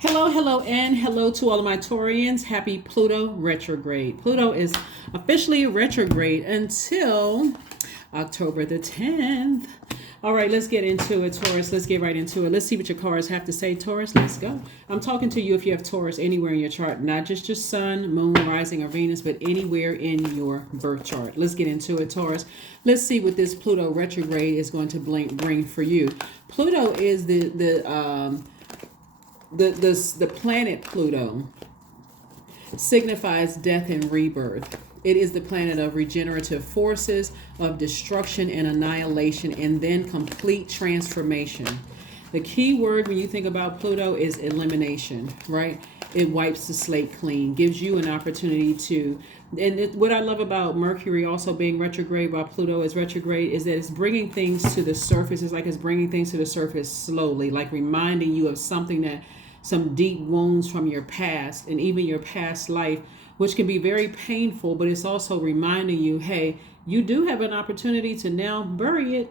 Hello, hello, and hello to all of my Taurians. Happy Pluto retrograde. Pluto is officially retrograde until October the 10th. All right, let's get into it, Taurus. Let's get right into it. Let's see what your cards have to say, Taurus. Let's go. I'm talking to you if you have Taurus anywhere in your chart, not just your sun, moon, rising, or Venus, but anywhere in your birth chart. Let's get into it, Taurus. Let's see what this Pluto retrograde is going to bring for you. Pluto is the planet Pluto signifies death and rebirth. It is the planet of regenerative forces, of destruction and annihilation, and then complete transformation. The key word when you think about Pluto is elimination, right? It wipes the slate clean, gives you an opportunity to, what I love about Mercury also being retrograde while Pluto is retrograde is that it's bringing things to the surface. It's like it's bringing things to the surface slowly, like reminding you of something that, some deep wounds from your past and even your past life, which can be very painful, but it's also reminding you, hey, you do have an opportunity to now bury it.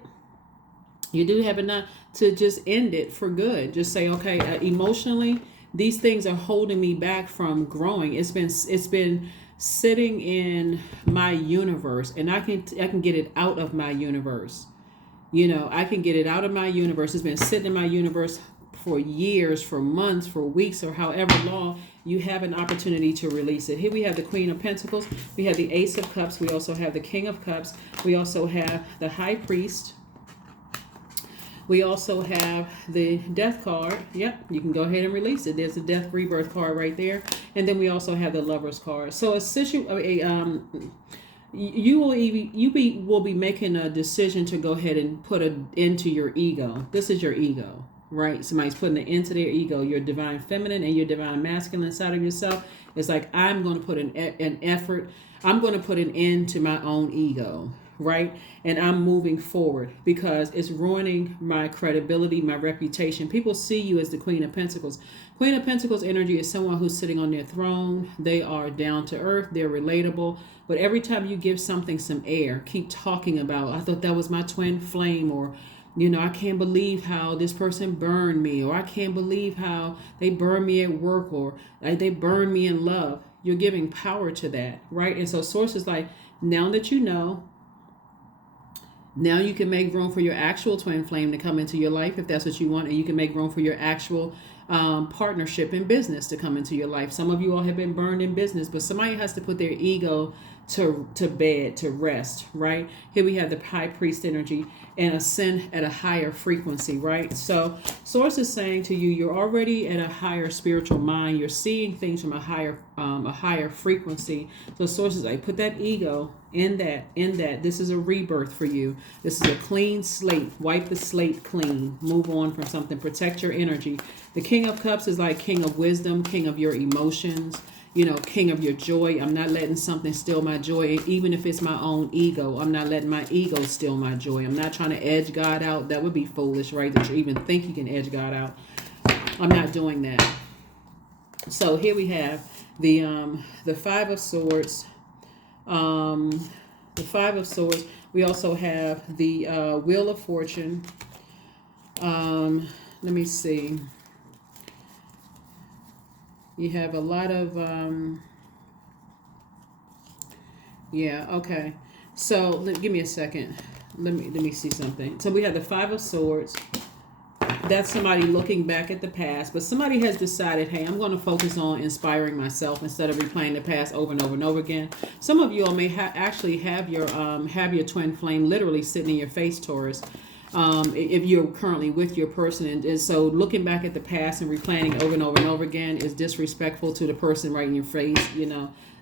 You do have enough to just end it for good. Just say, okay, emotionally, these things are holding me back from growing. It's been sitting in my universe, and I can get it out of my universe. I can get it out of my universe. It's been sitting in my universe for years, for months, for weeks, or however long. You have an opportunity to release it. Here we have the Queen of Pentacles. We have the Ace of Cups. We also have the King of Cups. We also have the High Priest. We also have the Death card. Yep, you can go ahead and release it. There's the Death Rebirth card right there. And then we also have the Lovers card. So you will be making a decision to go ahead and put an end to your ego. This is your ego, right? Somebody's putting an end to their ego. Your divine feminine and your divine masculine side of yourself. It's like, I'm going to put an effort. I'm going to put an end to my own ego, right? And I'm moving forward because it's ruining my credibility, my reputation. People see you as the Queen of Pentacles. Queen of Pentacles energy is someone who's sitting on their throne. They are down to earth. They're relatable. But every time you give something some air, keep talking about, I thought that was my twin flame, or I can't believe how this person burned me, or I can't believe how they burned me at work, or they burned me in love. You're giving power to that, right? And so source is like, now that you know, now you can make room for your actual twin flame to come into your life if that's what you want, and you can make room for your actual partnership in business to come into your life. Some of you all have been burned in business, but somebody has to put their ego to bed, to rest, right? Here we have the High Priest energy and ascend at a higher frequency, right? So source is saying to you, you're already at a higher spiritual mind. You're seeing things from a higher frequency. So source is like, put that ego in that. This is a rebirth for you. This is a clean slate. Wipe the slate clean. Move on from something. Protect your energy. The King of Cups is like king of wisdom, king of your emotions, king of your joy. I'm not letting something steal my joy. Even if it's my own ego, I'm not letting my ego steal my joy. I'm not trying to edge God out. That would be foolish, right? That you even think you can edge God out. I'm not doing that. So here we have the Five of Swords. The Five of Swords. We also have the Wheel of Fortune. Let me see. You have a lot of, okay. So give me a second. Let me see something. So we have the Five of Swords. That's somebody looking back at the past, but somebody has decided, hey, I'm going to focus on inspiring myself instead of replaying the past over and over and over again. Some of you all may actually have your twin flame literally sitting in your face, Taurus. If you're currently with your person, and so looking back at the past and replaying it over and over and over again is disrespectful to the person right in your face,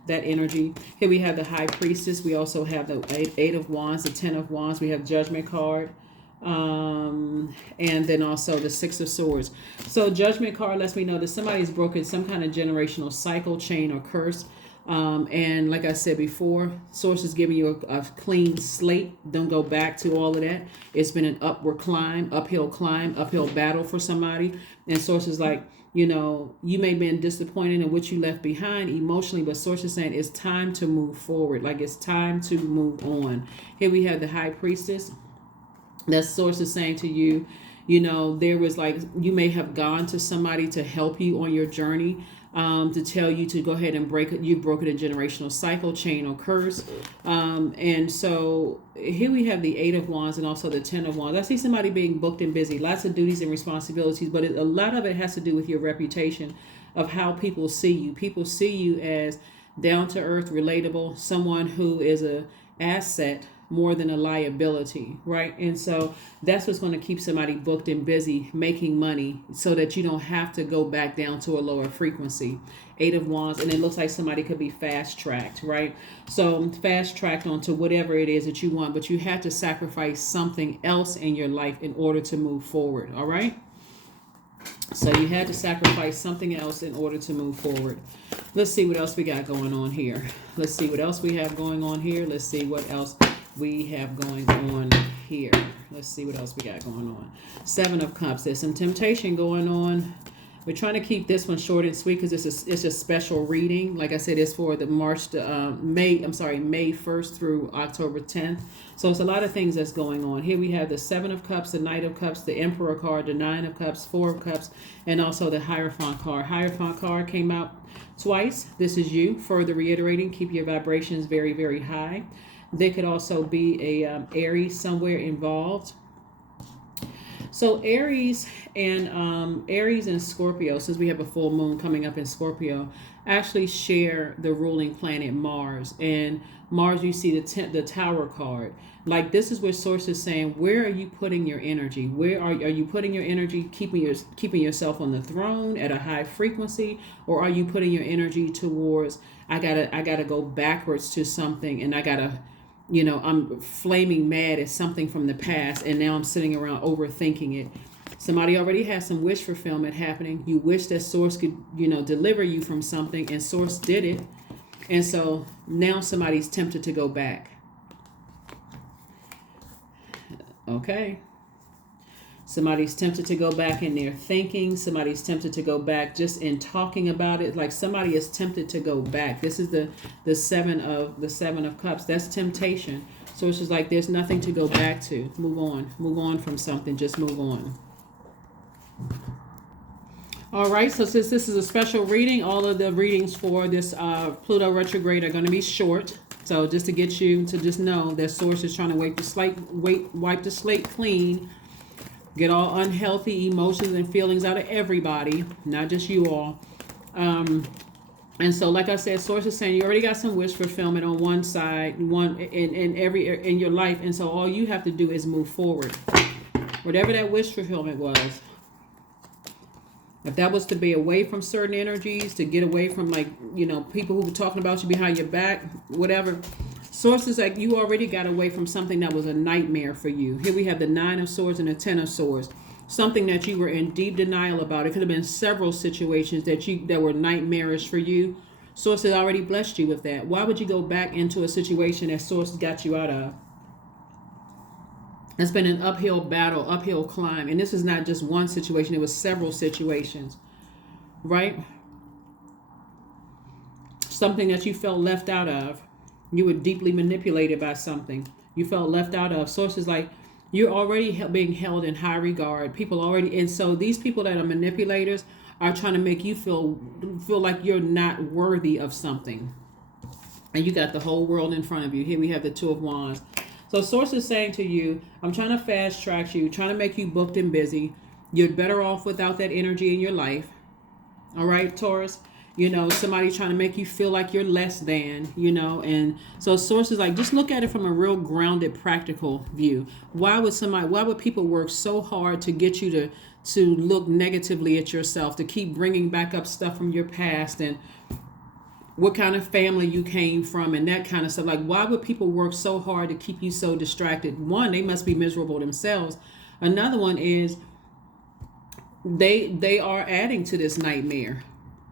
that energy. Here we have the High Priestess. We also have the Eight of Wands, the Ten of Wands. We have Judgment card. And then also the Six of Swords. So Judgment card lets me know that somebody's broken some kind of generational cycle, chain, or curse. And like I said before, source is giving you a clean slate. Don't go back to all of that. It's been an uphill climb, uphill battle for somebody. And source is like, you may have been disappointed in what you left behind emotionally, but source is saying it's time to move forward. Like it's time to move on. Here we have the High Priestess. That source is saying to you, You know, there was like, you may have gone to somebody to help you on your journey, to tell you to go ahead and you've broken a generational cycle, chain, or curse. And so here we have the 8 of Wands and also the 10 of Wands. I see somebody being booked and busy, lots of duties and responsibilities, but a lot of it has to do with your reputation of how people see you. People see you as down to earth, relatable, someone who is a asset more than a liability, right? And so that's what's going to keep somebody booked and busy making money, so that you don't have to go back down to a lower frequency. 8 of Wands, and it looks like somebody could be fast tracked, right? So fast tracked onto whatever it is that you want, but you have to sacrifice something else in your life in order to move forward, all right? So you had to sacrifice something else in order to move forward. Let's see what else we got going on here. Let's see what else we have going on here. Let's see what else we have going on here. Let's see what else we got going on. 7 of Cups. There's some temptation going on. We're trying to keep this one short and sweet because it's a special reading. Like I said, it's for the May 1st through October 10th. So it's a lot of things that's going on. Here we have the 7 of Cups, the Knight of Cups, the Emperor card, the 9 of Cups, 4 of Cups, and also the Hierophant card. Hierophant card came out twice. This is you. Further reiterating, keep your vibrations very, very high. There could also be a Aries somewhere involved. So Aries and Scorpio, since we have a full moon coming up in Scorpio, actually share the ruling planet Mars. And Mars, you see the Tower card. Like, this is where Source is saying, where are you putting your energy? Where are you putting your energy, keeping yourself on the throne at a high frequency, or are you putting your energy towards, I gotta go backwards to something, and I gotta, you know, I'm flaming mad at something from the past, and now I'm sitting around overthinking it. Somebody already has some wish fulfillment happening. You wish that Source could, you know, deliver you from something, and Source did it. And so now somebody's tempted to go back. Okay. Somebody's tempted to go back in their thinking. Somebody's tempted to go back just in talking about it. Like, somebody is tempted to go back. This is the seven of Cups. That's temptation. So it's just like, there's nothing to go back to. Move on from something. Just move on. All right. So since this is a special reading, all of the readings for this Pluto retrograde are going to be short. So just to get you to just know that Source is trying to wipe the slate clean. Get all unhealthy emotions and feelings out of everybody, not just you all. And so, like I said, Source is saying you already got some wish fulfillment on one side, in your life, and so all you have to do is move forward. Whatever that wish fulfillment was, if that was to be away from certain energies, to get away from, like, you know, people who were talking about you behind your back, whatever. Source is like, you already got away from something that was a nightmare for you. Here we have the 9 of Swords and the 10 of Swords. Something that you were in deep denial about. It could have been several situations that were nightmarish for you. Source has already blessed you with that. Why would you go back into a situation that Source got you out of? It's been an uphill battle, uphill climb. And this is not just one situation. It was several situations. Right? Something that you felt left out of. You were deeply manipulated by something. You felt left out of. Source is like, you're already being held in high regard. People already, and so these people that are manipulators are trying to make you feel like you're not worthy of something. And you got the whole world in front of you. Here we have the 2 of Wands. So Source is saying to you, I'm trying to fast track you, trying to make you booked and busy. You're better off without that energy in your life. All right, Taurus? You know, somebody trying to make you feel like you're less than, you know. And so Source is like, just look at it from a real grounded, practical view. Why would people work so hard to get you to look negatively at yourself, to keep bringing back up stuff from your past and what kind of family you came from and that kind of stuff? Like, why would people work so hard to keep you so distracted? One, they must be miserable themselves. Another one is they are adding to this nightmare.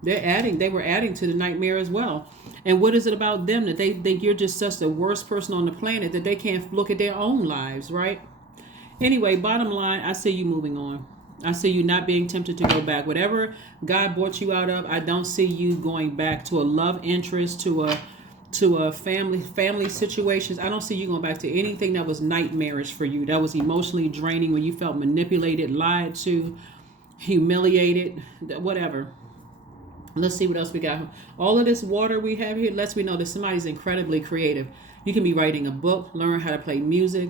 They were adding to the nightmare as well. And what is it about them that they think you're just such the worst person on the planet that they can't look at their own lives, right? Anyway, bottom line, I see you moving on. I see you not being tempted to go back. Whatever God brought you out of, I don't see you going back to a love interest, to to a family situations. I don't see you going back to anything that was nightmarish for you, that was emotionally draining, when you felt manipulated, lied to, humiliated, whatever. Let's see what else we got. All of this water we have here lets me know that somebody's incredibly creative. You can be writing a book, learn how to play music,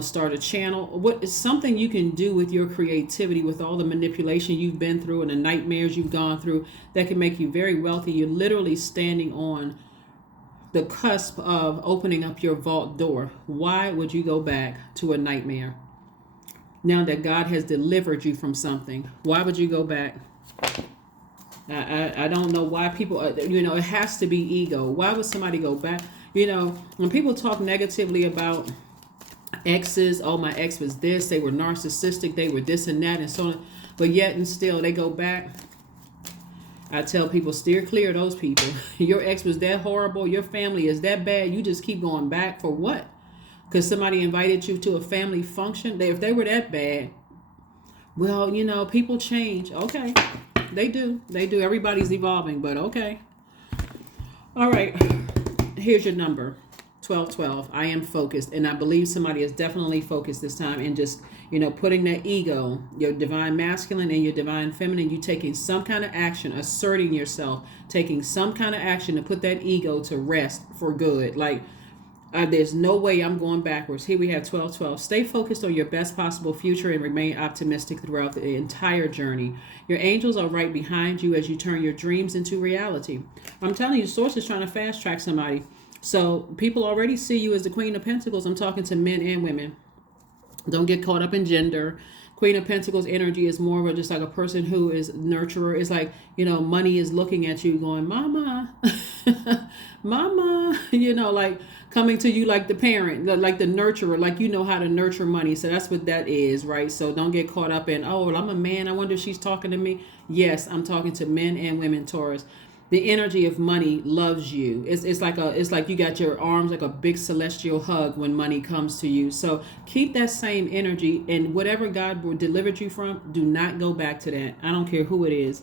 start a channel. What is something you can do with your creativity, with all the manipulation you've been through and the nightmares you've gone through, that can make you very wealthy. You're literally standing on the cusp of opening up your vault door. Why would you go back to a nightmare? Now that God has delivered you from something, why would you go back? I don't know why people, it has to be ego. Why would somebody go back? When people talk negatively about exes, oh, my ex was this, they were narcissistic, they were this and that and so on, but yet and still they go back. I tell people, steer clear of those people. Your ex was that horrible, your family is that bad, you just keep going back for what? Because somebody invited you to a family function? If they were that bad, well, people change. Okay, they do. Everybody's evolving, but okay. All right, here's your number, 1212. I am focused, and I believe somebody is definitely focused this time, and just, putting that ego, your divine masculine and your divine feminine, you taking some kind of action, asserting yourself, taking some kind of action to put that ego to rest for good. Like, there's no way I'm going backwards. Here we have 1212. Stay focused on your best possible future and remain optimistic throughout the entire journey. Your angels are right behind you as you turn your dreams into reality. I'm telling you, Source is trying to fast track somebody. So people already see you as the Queen of Pentacles. I'm talking to men and women. Don't get caught up in gender. Queen of Pentacles energy is more of just like a person who is nurturer. It's like, money is looking at you going, mama, mama, like coming to you like the parent, like the nurturer, like how to nurture money. So that's what that is, right? So don't get caught up in, oh, well, I'm a man, I wonder if she's talking to me. Yes, I'm talking to men and women, Taurus. The energy of money loves you. It's like you got your arms like a big celestial hug when money comes to you. So keep that same energy, and whatever God delivered you from, do not go back to that. I don't care who it is.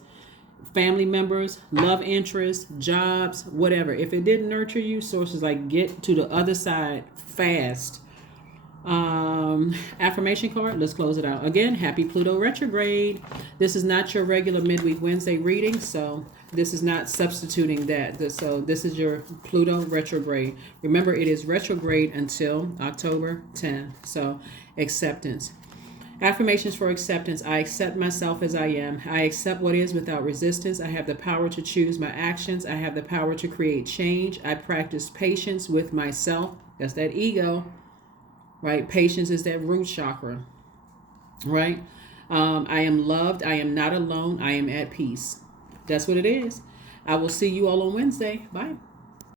Family members, love interests, jobs, whatever. If it didn't nurture you, Sources like get to the other side fast. Affirmation card. Let's close it out. Again, happy Pluto retrograde. This is not your regular midweek Wednesday reading, so this is not substituting that. So this is your Pluto retrograde. Remember, it is retrograde until October 10th. So acceptance. Affirmations for acceptance. I accept myself as I am. I accept what is without resistance. I have the power to choose my actions. I have the power to create change. I practice patience with myself. That's that ego. Right? Patience is that root chakra, right? I am loved. I am not alone. I am at peace. That's what it is. I will see you all on Wednesday. Bye.